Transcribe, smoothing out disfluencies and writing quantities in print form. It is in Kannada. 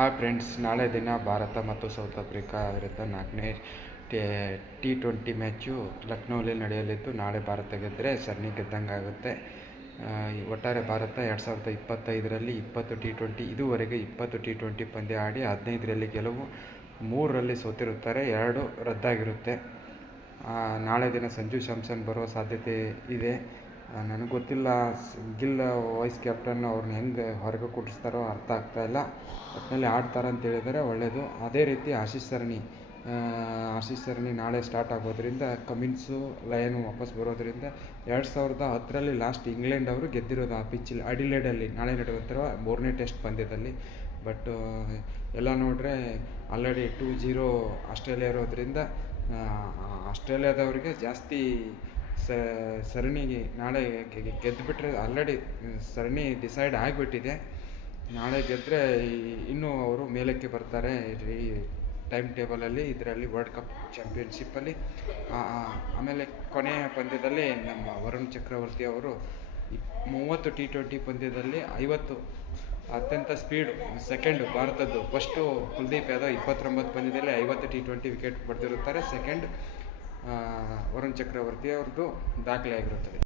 ಹಾಯ್ ಫ್ರೆಂಡ್ಸ್, ನಾಳೆ ದಿನ ಭಾರತ ಮತ್ತು ಸೌತ್ ಆಫ್ರಿಕಾ ವಿರುದ್ಧ 4ನೇ T20 ಮ್ಯಾಚು ಲಕ್ನೋಲಿ ನಡೆಯಲಿದ್ದು, ನಾಳೆ ಭಾರತ ಗೆದ್ದರೆ ಸರಣಿ ಗೆದ್ದಂಗಾಗುತ್ತೆ. ಒಟ್ಟಾರೆ ಭಾರತ 2025ರಲ್ಲಿ 20 T20 ಇದುವರೆಗೆ 20 T20 ಪಂದ್ಯ ಆಡಿ 15ರಲ್ಲಿ ಗೆಲುವು, 3ರಲ್ಲಿ ಸೋತಿರುತ್ತಾರೆ, 2 ರದ್ದಾಗಿರುತ್ತೆ. ನಾಳೆ ದಿನ ಸಂಜು ಸ್ಯಾಮ್ಸನ್ ಬರುವ ಸಾಧ್ಯತೆ ಇದೆ. ನನಗೆ ಗೊತ್ತಿಲ್ಲ, ಗಿಲ್ ವೈಸ್ ಕ್ಯಾಪ್ಟನ್ ಅವ್ರನ್ನ ಹೆಂಗೆ ಹೊರಗೆ ಕೂಡಿಸ್ತಾರೋ ಅರ್ಥ ಆಗ್ತಾಯಿಲ್ಲ. ಒಟ್ಟಿನಲ್ಲಿ ಆಡ್ತಾರೆ ಅಂತ ಹೇಳಿದರೆ ಒಳ್ಳೆಯದು. ಅದೇ ರೀತಿ ಆಶೀಶ್ ಸರಣಿ ನಾಳೆ ಸ್ಟಾರ್ಟ್ ಆಗೋದ್ರಿಂದ, ಕಮಿನ್ಸು ಲಯನು ವಾಪಸ್ ಬರೋದ್ರಿಂದ 2010ರಲ್ಲಿ ಲಾಸ್ಟ್ ಇಂಗ್ಲೆಂಡ್ ಅವರು ಗೆದ್ದಿರೋದು ಆ ಪಿಚ್ಚಲ್ಲಿ, ಅಡಿಲೇಡಲ್ಲಿ ನಾಳೆ ನಡೆಯುತ್ತಿರುವ 3ನೇ ಟೆಸ್ಟ್ ಪಂದ್ಯದಲ್ಲಿ. ಬಟ್ ಎಲ್ಲ ನೋಡಿದ್ರೆ ಆಲ್ರೆಡಿ 2-0 ಆಸ್ಟ್ರೇಲಿಯಾ ಇರೋದ್ರಿಂದ ಆಸ್ಟ್ರೇಲಿಯಾದವ್ರಿಗೆ ಜಾಸ್ತಿ ಸರಣಿಗೆ ನಾಳೆ ಗೆದ್ದುಬಿಟ್ರೆ ಆಲ್ರೆಡಿ ಸರಣಿ ಡಿಸೈಡ್ ಆಗಿಬಿಟ್ಟಿದೆ. ನಾಳೆ ಗೆದ್ದರೆ ಇನ್ನೂ ಅವರು ಮೇಲಕ್ಕೆ ಬರ್ತಾರೆ ಈ ಟೈಮ್ ಟೇಬಲಲ್ಲಿ, ಇದರಲ್ಲಿ ವರ್ಲ್ಡ್ ಕಪ್ ಚಾಂಪಿಯನ್ಶಿಪ್ಪಲ್ಲಿ. ಆಮೇಲೆ ಕೊನೆಯ ಪಂದ್ಯದಲ್ಲಿ ನಮ್ಮ ವರುಣ್ ಚಕ್ರವರ್ತಿ ಅವರು 30 T20 ಪಂದ್ಯದಲ್ಲಿ 50 ಅತ್ಯಂತ ಸ್ಪೀಡು ಸೆಕೆಂಡ್ ಭಾರತದ್ದು. ಫಸ್ಟು ಕುಲ್ದೀಪ್ ಯಾದವ್ 29 ಪಂದ್ಯದಲ್ಲಿ 50 T20 ವಿಕೆಟ್ ಪಡೆದಿರುತ್ತಾರೆ. ಸೆಕೆಂಡ್ ವರುಣ್ ಚಕ್ರವರ್ತಿ ಅವ್ರದ್ದು ದಾಖಲೆ ಆಗಿರುತ್ತದೆ.